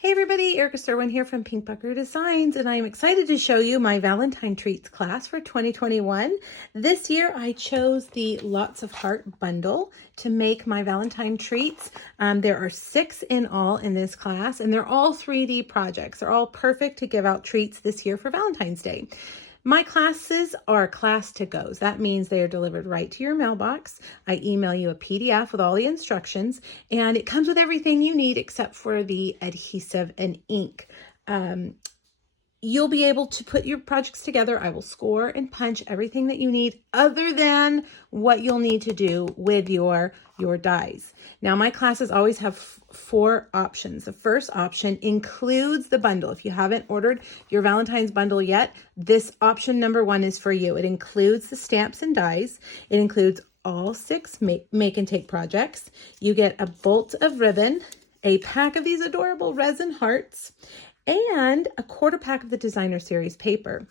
Hey everybody, Erica Serwin here from Pink Buckaroo Designs, and I'm excited to show you my Valentine Treats class for 2021. This year I chose the Lots of Heart bundle to make my Valentine Treats. There are 6 in all in this class, and they're all 3D projects. They're all perfect to give out treats this year for Valentine's Day. My classes are class to goes. That means they are delivered right to your mailbox. I email you a PDF with all the instructions, and it comes with everything you need except for the adhesive and ink. You'll be able to put your projects together. I will score and punch everything that you need other than what you'll need to do with your dies. Now, my classes always have 4 options. The first option includes the bundle. If you haven't ordered your Valentine's bundle yet, this option number 1 is for you. It includes the stamps and dies. It includes all 6 make and take projects. You get a bolt of ribbon, a pack of these adorable resin hearts, and a quarter pack of the Designer Series paper.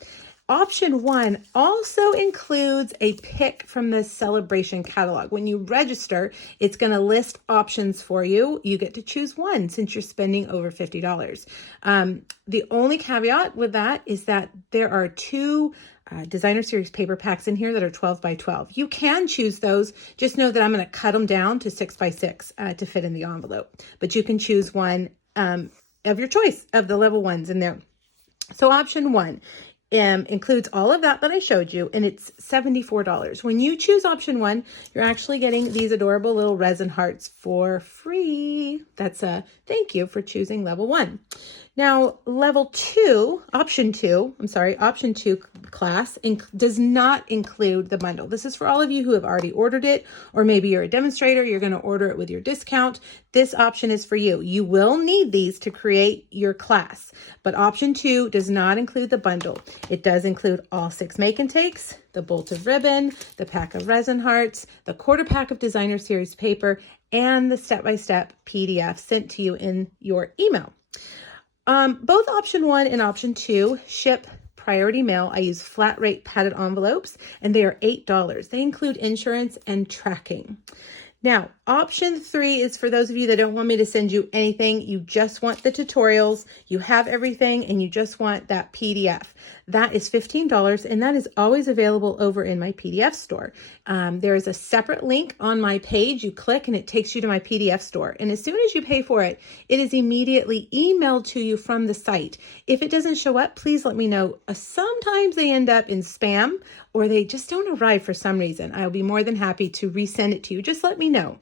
Option 1 also includes a pick from the Celebration catalog. When you register, it's going to list options for you. You get to choose one since you're spending over $50. The only caveat with that is that there are 2 Designer Series paper packs in here that are 12 by 12. You can choose those. Just know that I'm going to cut them down to 6 by 6 to fit in the envelope. But you can choose one of your choice of the level 1s in there. So option 1 includes all of that I showed you, and it's $74. When you choose option 1, you're actually getting these adorable little resin hearts for free. That's a thank you for choosing level 1. Now, option two class does not include the bundle. This is for all of you who have already ordered it, or maybe you're a demonstrator, you're going to order it with your discount. This option is for you. You will need these to create your class, but option 2 does not include the bundle. It does include all 6 make and takes, the bolt of ribbon, the pack of resin hearts, the quarter pack of Designer Series paper, and the step-by-step PDF sent to you in your email. Both option 1 and option 2 ship priority mail. I use flat rate padded envelopes, and they are $8. They include insurance and tracking. Now, option 3 is for those of you that don't want me to send you anything. You just want the tutorials, you have everything, and you just want that PDF. That is $15, and that is always available over in my PDF store. There is a separate link on my page. You click, and it takes you to my PDF store. And as soon as you pay for it, it is immediately emailed to you from the site. If it doesn't show up, please let me know. Sometimes they end up in spam, or they just don't arrive for some reason. I'll be more than happy to resend it to you. Just let me know.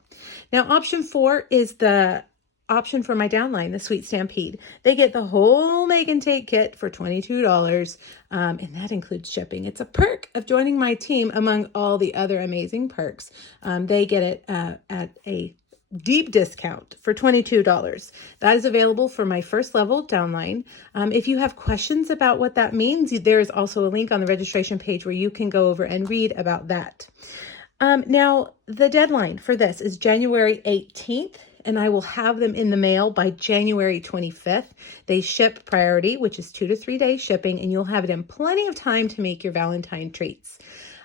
Now, option 4 is the option for my downline, the Sweet Stampede. They get the whole make and take kit for $22, and that includes shipping. It's a perk of joining my team among all the other amazing perks. They get it at a deep discount for $22. That is available for my first level downline. If you have questions about what that means, there is also a link on the registration page where you can go over and read about that. Now, the deadline for this is January 18th, and I will have them in the mail by January 25th. They ship priority, which is 2 to 3 day shipping, and you'll have it in plenty of time to make your Valentine treats.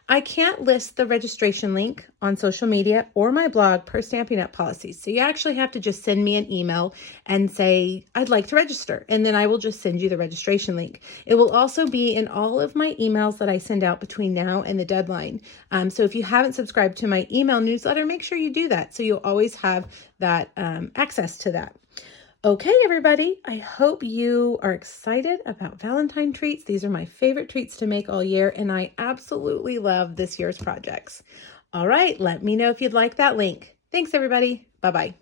I can't list the registration link on social media or my blog per Stampin' Up! Policies. So you actually have to just send me an email and say, I'd like to register. And then I will just send you the registration link. It will also be in all of my emails that I send out between now and the deadline. So if you haven't subscribed to my email newsletter, make sure you do that. So you'll always have that access to that. Okay, everybody, I hope you are excited about Valentine treats. These are my favorite treats to make all year, and I absolutely love this year's projects. All right, let me know if you'd like that link. Thanks, everybody. Bye-bye.